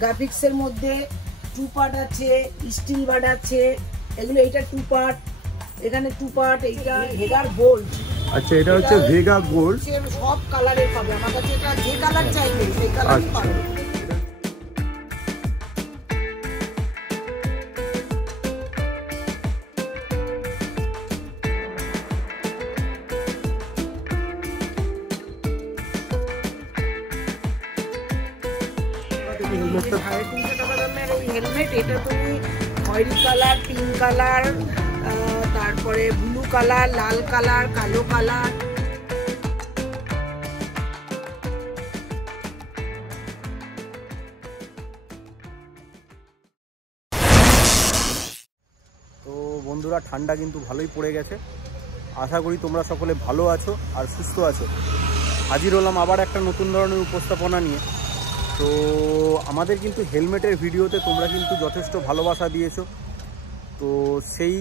গ্রাফিক্সের মধ্যে 2 পার্ট আছে, স্টিল বার্ড আছে, এগুলো এটা 2 পার্ট, এখানে 2 পার্ট, এইটা ভেগা গোল্ড। আচ্ছা, এটা হচ্ছে ভেগা গোল্ড। সব কালারের পাবে আমার কাছে, এটা যে কালার চাইবে সেই কালারই পাবে। হেলমেট এটা তুমি খয়েরি কালার, পিঙ্ক কালার, তারপরে ব্লু কালার, লাল কালার, কালো কালার। তো বন্ধুরা, ঠান্ডা কিন্তু ভালোই পড়ে গেছে। আশা করি তোমরা সকলে ভালো আছো আর সুস্থ আছো। হাজির হলাম আবার একটা নতুন ধরনের উপস্থাপনা নিয়ে। তো আমাদের কিন্তু হেলমেটের ভিডিওতে তোমরা কিন্তু যথেষ্ট ভালোবাসা দিয়েছো, তো সেই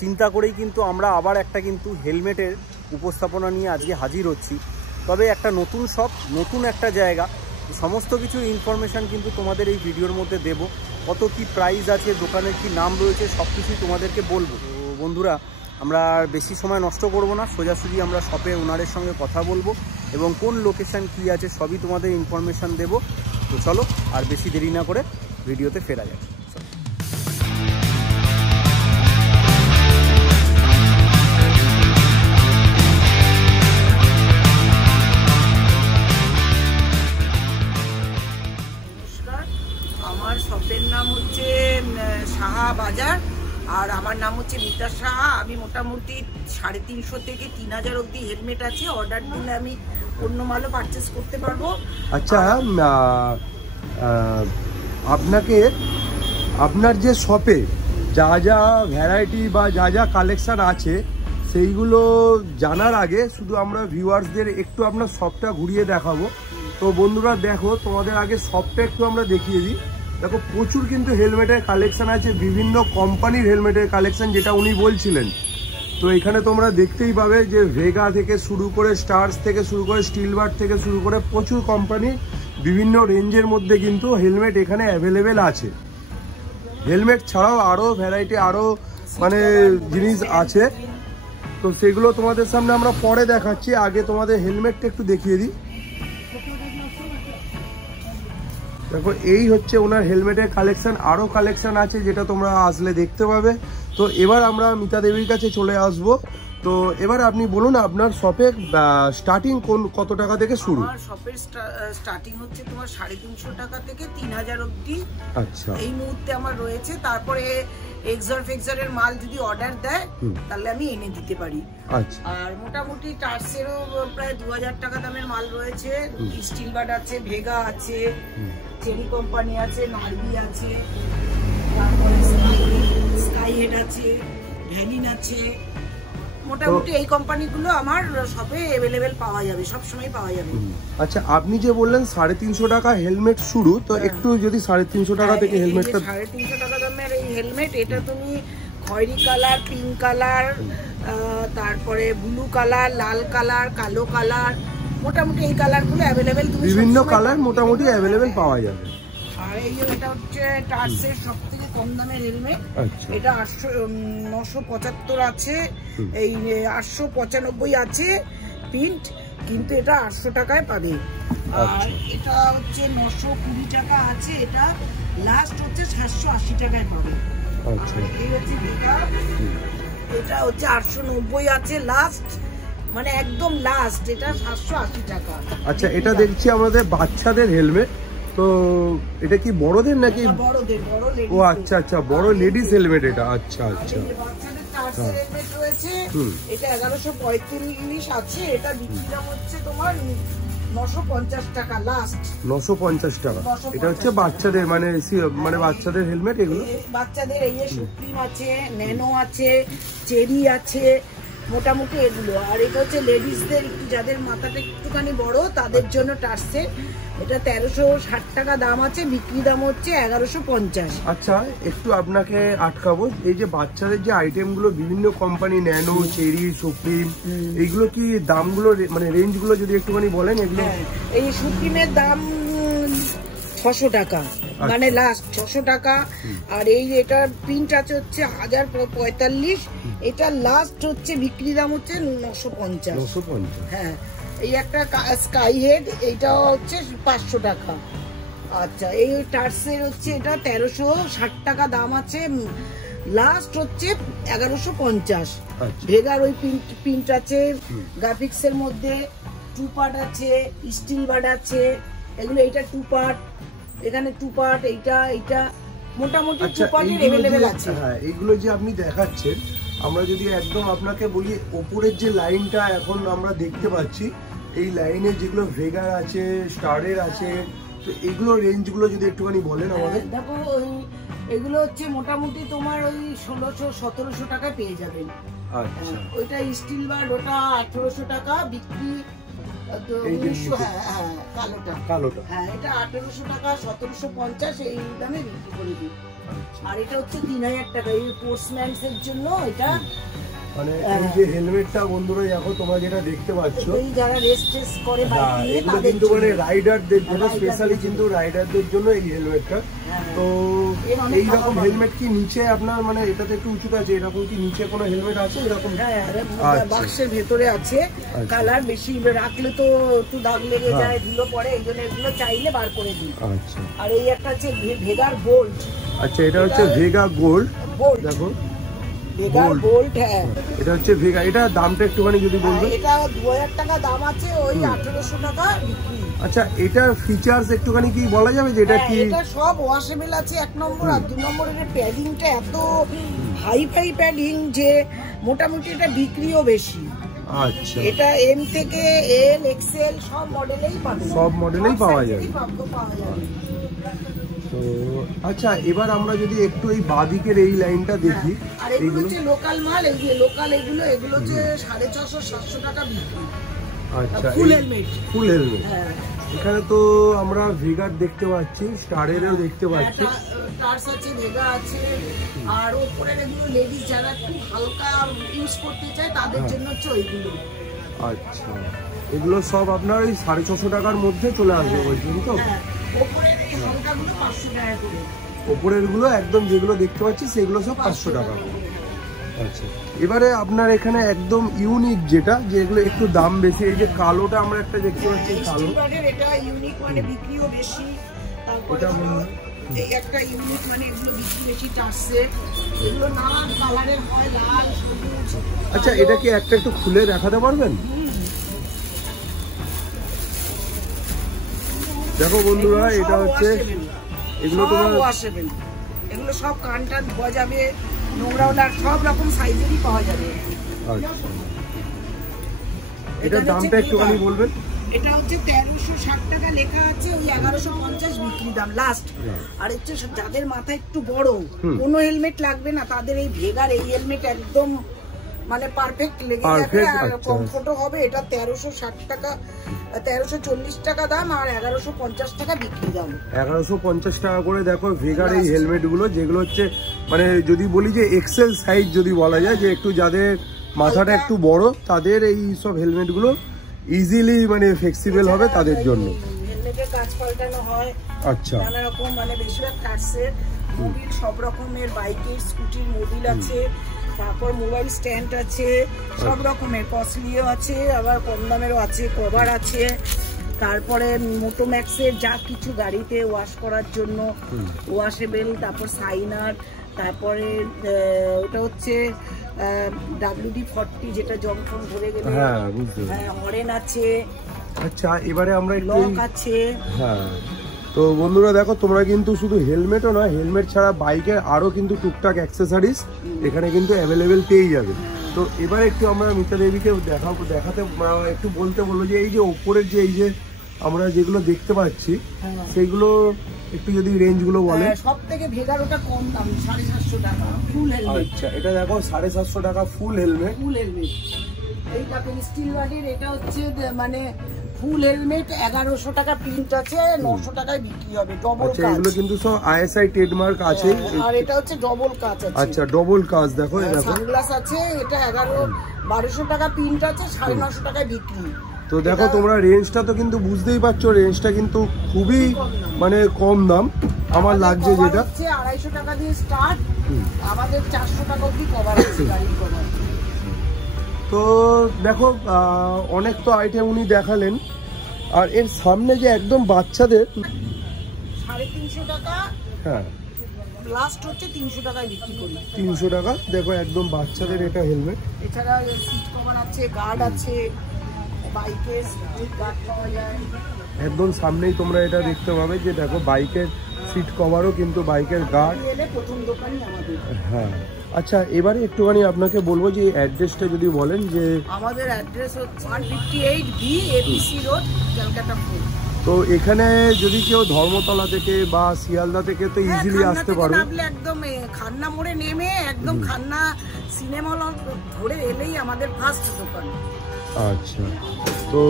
চিন্তা করেই কিন্তু আমরা আবার একটা কিন্তু হেলমেটের উপস্থাপনা নিয়ে আজকে হাজির হচ্ছি। তবে একটা নতুন শপ, নতুন একটা জায়গা, সমস্ত কিছু ইনফরমেশান কিন্তু তোমাদের এই ভিডিওর মধ্যে দেব। কত কি প্রাইস আছে, দোকানের কি নাম রয়েছে, সব কিছুই তোমাদেরকে বলবো। তো বন্ধুরা, আমরা বেশি সময় নষ্ট করব না, সোজাসুজি আমরা শপে ওনারের সঙ্গে কথা বলবো এবং কোন লোকেশান কি আছে সবই তোমাদের ইনফরমেশান দেব। তো চলো আর বেশি দেরি না করে ভিডিওতে ফেরা যাক। নমস্কার, আমার শপের নাম হচ্ছে সাহা বাজার আর আমার নাম হচ্ছে মিতা সাহা। আমি মোটামুটি 350 থেকে 3000 অবধি হেলমেট আছে। অর্ডার দিলে আমি অন্য মালও পারচেস করতে পারবো। আচ্ছা, আপনাকে আপনার যে শপে যা যা ভ্যারাইটি বা যা যা কালেকশন আছে সেইগুলো জানার আগে শুধু আমরা ভিউয়ার্সদের একটু আপনার শপটা ঘুরিয়ে দেখাবো। তো বন্ধুরা দেখো, তোমাদের আগে শপটা একটু আমরা দেখিয়ে দিই। দেখো, প্রচুর কিন্তু হেলমেটের কালেকশন আছে, বিভিন্ন কোম্পানির হেলমেটের কালেকশন, যেটা উনি বলছিলেন। তো এখানে তোমরা দেখতেই পাবে যে ভেগা থেকে শুরু করে, স্টার্স থেকে শুরু করে, স্টিল বার্ড থেকে শুরু করে প্রচুর কোম্পানি, বিভিন্ন রেঞ্জের মধ্যে কিন্তু হেলমেট এখানে অ্যাভেলেবেল আছে। হেলমেট ছাড়াও আরও ভ্যারাইটি, আরও মানে জিনিস আছে। তো সেগুলো তোমাদের সামনে আমরা পরে দেখাচ্ছি। আগে তোমাদের হেলমেটটা একটু দেখিয়ে দিই। দেখো, এই হচ্ছে ওনার হেলমেটের কালেকশন। আরও কালেকশন আছে যেটা তোমরা আসলে দেখতে পাবে। তো এবার আমরা মিতা দেবীর কাছে চলে আসব। তো এবার আপনি বলুন, আপনার শপের স্টার্টিং কত টাকা থেকে শুরু? আমার শপের স্টার্টিং হচ্ছে তোমার 350 টাকা থেকে 3000 অবধি। আচ্ছা, এই মুহূর্তে আমার রয়েছে। তারপরে এক্সারের মাল যদি অর্ডার দেয় তাহলে আমি এনে দিতে পারি। আচ্ছা, আর মোটামুটি টার্সেরও প্রায় 2000 টাকা দামের মাল রয়েছে। স্টিল বার্ড আছে, ভেগা আছে, চেরি কোম্পানি আছে, নার্ভি আছে, তারপরে স্কাই হেড আছে, ভ্যালিন আছে। মোটামুটি এই কোম্পানিগুলো আমার শপে অ্যাভেলেবেল পাওয়া যাবে, সব সময় পাওয়া যাবে। আচ্ছা, আপনি যে বললেন 350 টাকা হেলমেট শুরু, তো একটু যদি 350 টাকা থেকে হেলমেটটা। 350 টাকা দামের এই হেলমেট, এটা তুমি খয়েরি কালার, পিঙ্ক কালার, তারপরে ব্লু কালার, লাল কালার, কালো কালার, মোটামুটি এই কালারগুলো অ্যাভেলেবেল, তুমি বিভিন্ন কালার মোটামুটি অ্যাভেলেবেল পাওয়া যাবে। আর এই এটা হচ্ছে টার্সের সবথেকে কম দামের হেলমেট। এটা 975 আছে, এই 895 আছে প্রিন্ট, কিন্তু এটা 800 টাকায় পাবে। আর এটা হচ্ছে 920 টাকা আছে, এটা লাস্ট হচ্ছে 780 টাকায় পাবে। আচ্ছা, এই হচ্ছে এটা হচ্ছে 890 আছে লাস্ট, মানে একদম লাস্ট, এটা 780 টাকা। আচ্ছা, এটা দেখছি আমাদের বাচ্চাদের হেলমেট। তো এটা কি বড়দের নাকি? বড়দের, বড় লেডিস। ও আচ্ছা আচ্ছা, বড় লেডিস হেলমেট এটা। আচ্ছা আচ্ছা, বাচ্চাদের টার্সের হেলমেট রয়েছে। এটা 1135 আছে। এটা বিক্রি দাম হচ্ছে তোমার 950 টাকা লাস্ট। 950 টাকা। এটা হচ্ছে বাচ্চাদের, মানে বাচ্চাদের হেলমেট এগুলো। বাচ্চাদের এই সুপ্রিম আছে, ন্যানো আছে, চেরি আছে, মোটামুটি এগুলো। আর এটা হচ্ছে লেডিসদের, একটু যাদের মাথাটা একটুখানি বড় তাদের জন্য টার্সের। এটা 1360 টাকা দাম আছে, বিক্রি দাম হচ্ছে 1150। আচ্ছা, একটু আপনাকে আটকাবো, এই যে বাচ্চাদের যে আইটেমগুলো বিভিন্ন কোম্পানি, ন্যানো, চেরি, সুপ্রিম, এইগুলো কি দামগুলো মানে রেঞ্জগুলো যদি একটুখানি বলেন এগুলো? এই সুপ্রিমের দাম 600 টাকা, মানে লাস্ট 600 টাকা। আর এই এটার প্রিন্ট আছে হচ্ছে 1045, এটা লাস্ট হচ্ছে বিক্রি দাম হচ্ছে 950। হ্যাঁ, এই একটা স্কাই হেড, এইটা হচ্ছে 500 টাকা। আচ্ছা, এই টার্সের হচ্ছে এটা 1360 টাকা দাম আছে, লাস্ট হচ্ছে 1150। ভেগার ওই প্রিন্ট আছে, গ্রাফিক্স এর মধ্যে 2 পার্ট আছে, স্টিল বার্ড আছে, এগুলো এইটা 2 পার্ট, এখানে 2 পার্ট, এইটা মোটামুটি 2 পার্টের अवेलेबल আছে। হ্যাঁ, এইগুলো যে আপনি দেখাচ্ছেন, আমরা যদি একদম আপনাকে বলি, উপরের যে লাইনটা এখন আমরা দেখতে পাচ্ছি, এই লাইনে যেগুলো ভেগার আছে, স্টারের আছে, তো এগুলো রেঞ্জগুলো যদি একটুখানি বলেন আমাদের। দেখো, এগুলো হচ্ছে মোটামুটি তোমার ওই 1600-1700 টাকায় পেয়ে যাবেন। আচ্ছা, ওইটা স্টিল বার্ড, ওটা 1800 টাকা বিক্রি। কালোটা হ্যাঁ, এটা 1800 টাকা, 1750 এই দামে বিক্রি করে দিই। আর এটা হচ্ছে 3000 টাকা, এই স্পোর্টসম্যানস এর জন্য। এটা মানে এই যে হেলমেটটা বন্ধুরা দেখো, তোমরা যেটা দেখতে পাচ্ছ, এই যারা রেস টেস করে বাইক নিয়ে, এগুলো কিন্তু মানে রাইডারদের জন্য, স্পেশালি কিন্তু রাইডারদের জন্য এই হেলমেটটা। তো এই রকম হেলমেট কি নিচে আপনার, মানে এটাতে একটু উঁচুতে আছে, এরকম কি নিচে কোনো হেলমেট আছে এরকম? হ্যাঁ, বাক্সের ভেতরে আছে। কালার বেশি রাখলে তো একটু দাগ লেগে যায়, ধুলো পড়ে, এই জন্য এগুলো চাইলে বার করে দিই। আচ্ছা, আর এই একটা হচ্ছে ভেগার গোল্ড। আচ্ছা, এটা হচ্ছে ভেগা গোল্ড। দেখো, ভেগার গোল্ড। হ্যাঁ, এটা হচ্ছে ভেগা। এটা দামটা একটুখানি যদি বলবেন। এটা 2000 টাকা দাম আছে, ওই 1800 টাকা বিক্রি। আচ্ছা, এটার ফিচারস একটুখানি কি বলা যাবে যে এটা কি? এটা সব ওয়াশেবল আছে 1 নম্বর। আর 2 নম্বরের প্যাডিংটা এত হাই প্যাডিং যে মোটামুটি এটা বিক্রিও বেশি। আচ্ছা, এটা এম থেকে এল, এক্সেল সব মডেলেই পাবে, সব মডেলেই পাওয়া যায়। পাওয়া যাবে। তো আচ্ছা, এবার আমরা যদি একটু এই বাদিকের এই লাইনটা দেখি, আর এগুলো হচ্ছে লোকাল মাল, এই যে লোকাল এগুলো হচ্ছে 650-700 টাকা বিক্রি। আচ্ছা, ফুল হেলমেট। ফুল হেলমেট। এখানে তো আমরা ভেগার দেখতে পাচ্ছি, স্টারেরও দেখতে পাচ্ছি, টার্স আছে, ভেগা আছে। আর উপরের এগুলো লেডিস যারা একটু হালকা ইউজ করতে চায় তাদের জন্য হচ্ছে ওইগুলো। আচ্ছা, এগুলো সব আপনার ওই 650 টাকার মধ্যে চলে আসবে বলছেন তো? উপরের এই হালকাগুলো 500 টাকা করে। উপরের গুলো একদম যেগুলো দেখতে পাচ্ছি সেগুলো সব 500 টাকা। আচ্ছা, এবারে আপনার এখানে একদম ইউনিক যেটা, যেগুলো একটু দাম বেশি, এই যে কালোটা আমরা একটা দেখতে পাচ্ছি, কালো, এটা ইউনিক মানে বিক্রিও বেশি। তারপরে এই একটা ইউনিক মানে এগুলো বিক্রি বেশি টার্সে, এগুলো নানান কালারের হয়, লাল, সবুজ। আচ্ছা, এটা কি একটা একটু খুলে দেখাতে পারবেন? দেখো বন্ধুরা, এটা হচ্ছে, এগুলো তোমার ওয়াশেবল, এগুলো সব কানটান ধোয়া যাবে, নোংরাওয়ালা সব রকম সাইজেরই পাওয়া যাবে। আচ্ছা, এটার দামটা একটুখানি বলবেন? এটা হচ্ছে 1360 টাকা লেখা আছে, ওই 1150 বিক্রি দাম লাস্ট। আর হচ্ছে যাদের মাথা একটু বড়, কোনো হেলমেট লাগবে না, তাদের এই ভেগার এই হেলমেট একদম মানে পারফেক্ট লেগে যাবে আর কমফোর্টও হবে। এটা 1360 টাকা, 1340 টাকা দাম, আর 1150 টাকা বিক্রি দাম। 1150 টাকা করে। দেখো ভেগার এই হেলমেট গুলো, যেগুলো হচ্ছে মানে যদি বলি যে এক্সেল সাইজ যদি বলা যায়, যে একটু যাদের মাথাটা একটু বড়, তাদের এই সব হেলমেট গুলো ইজিলি মানে ফ্লেক্সিবল হবে তাদের জন্য। হেলমেটের কাজ পাল্টানো হয়। আচ্ছা, নানা রকম মানে বেশিরভাগ টার্সের, মোবিল সব রকমের, বাইকের, স্কুটির মোবিল আছে, তারপর মোবাইল স্ট্যান্ড আছে, সব রকমের কস্টলিও আছে, আবার কম দামেরও আছে, কভার আছে। তারপরে মোটোম্যাক্সের যা কিছু গাড়িতে ওয়াশ করার জন্য ওয়াশেবেল, তারপর সাইনার, তারপরে ওটা হচ্ছে WD-40 যেটা জংশন ধরে গেলে, হরেন আছে। আচ্ছা, এবারে আমরা লক আছে। হ্যাঁ, তো বন্ধুরা দেখো, তোমরা কিন্তু শুধু হেলমেটও নয়, হেলমেট ছাড়া বাইকের আরো কিন্তু টুকটাক অ্যাক্সেসরিজ এখানে কিন্তু অ্যাভেলেবেল পেয়ে যাবে। তো এবার একটু আমরা মিতা দেবীকে দেখাতে একটু বলতে বলবো যে এই যে ওপরের যে এই যে আমরা যেগুলো দেখতে পাচ্ছি, সেগুলো একটু যদি রেঞ্জ গুলো বলে। সবথেকে ভেগার ওটা কম দাম, 750 টাকা ফুল হেলমেট। আচ্ছা, এটা দেখো 750 টাকা ফুল হেলমেট। এইটা স্টিল বডির, এটা হচ্ছে মানে ফুল হেলমেট 1100 টাকা প্রিন্ট আছে, 900 টাকায় বিক্রি হবে। ডবল কাজ। আচ্ছা, এগুলো কিন্তু সব ISI ট্রেডমার্ক আছে। আর এটা হচ্ছে ডবল কাজ আছে। আচ্ছা, ডবল কাজ। দেখো এই দেখো সানগ্লাস আছে, এটা 1200 টাকা প্রিন্ট আছে, 950 টাকায় বিক্রি। তো দেখো তোমরা রেঞ্জটা তো কিন্তু বুঝতেই পারছো, রেঞ্জটা কিন্তু খুবই মানে কম দাম আমার লাগছে যেটা। 250 টাকা দিয়ে স্টার্ট, আমাদের 400 টাকা অবধি কভার আছে গাড়ির কভার। তো দেখো অনেক তো আইটেম উনি দেখালেন, আর এর সামনে যে একদম বাচ্চাদের 350 টাকা, হ্যাঁ লাস্ট হচ্ছে 300 টাকায় বিক্রি করি। 300 টাকা। দেখো একদম বাচ্চাদের এটা হেলমেট। এছাড়া সিট কভার আছে, গার্ড আছে, বাইকের গার্ড পাওয়া যায়। একদম সামনেই তোমরা এটা দেখতে পাবে যে দেখো বাইকের সিট কভারও কিন্তু বাইকের গার্ড। প্রথম দোকানই আমাদের। হ্যাঁ আচ্ছা, এবারে একটুখানি আপনাকে বলবো যে অ্যাড্রেসটা যদি বলেন। যে আমাদের অ্যাড্রেস হচ্ছে 158B ABC রোড, ক্যালকাটা 4। তো এখানে যদি কেউ ধর্মতলা থেকে বা শিয়ালদা থেকে তো ইজিলি আসতে পারো। একদম খান্না মোড়ে নেমে একদম খান্না সিনেমা হল ধরে এলেই আমাদের ফার্স্ট দোকান। আচ্ছা, তো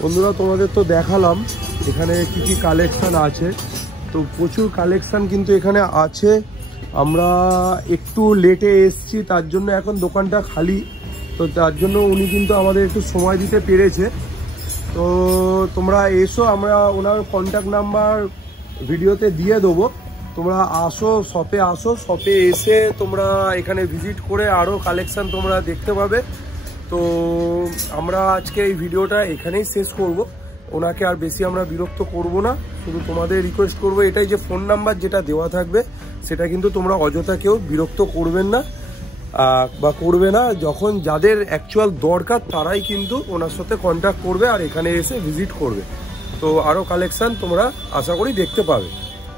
বন্ধুরা তোমাদের তো দেখালাম এখানে কি কি কালেকশন আছে। তো প্রচুর কালেকশন কিন্তু এখানে আছে। আমরা একটু লেটে এসছি, তার জন্য এখন দোকানটা খালি। তো তার জন্য উনি কিন্তু আমাদের একটু সময় দিতে পেরেছে। তো তোমরা এসো, আমরা ওনার কন্ট্যাক্ট নাম্বার ভিডিওতে দিয়ে দেবো। তোমরা আসো, শপে আসো, শপে এসে তোমরা এখানে ভিজিট করে আরও কালেকশান তোমরা দেখতে পাবে। তো আমরা আজকে এই ভিডিওটা এখানেই শেষ করব। ওনাকে আর বেশি আমরা বিরক্ত করব না, শুধু তোমাদের রিকোয়েস্ট করবো এটাই যে ফোন নাম্বার যেটা দেওয়া থাকবে সেটা কিন্তু তোমরা অযথা কেউ বিরক্ত করবেন না বা করবে না। যখন যাদের অ্যাকচুয়াল দরকার তারাই কিন্তু ওনার সাথে কন্ট্যাক্ট করবে আর এখানে এসে ভিজিট করবে। তো আরও কালেকশান তোমরা আশা করি দেখতে পাবে।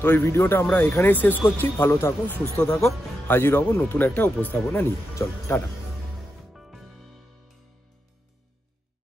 তো এই ভিডিওটা আমরা এখানেই শেষ করছি। ভালো থাকো, সুস্থ থাকো, হাজির হব নতুন একটা উপস্থাপনা নিয়ে। চলো টাটা।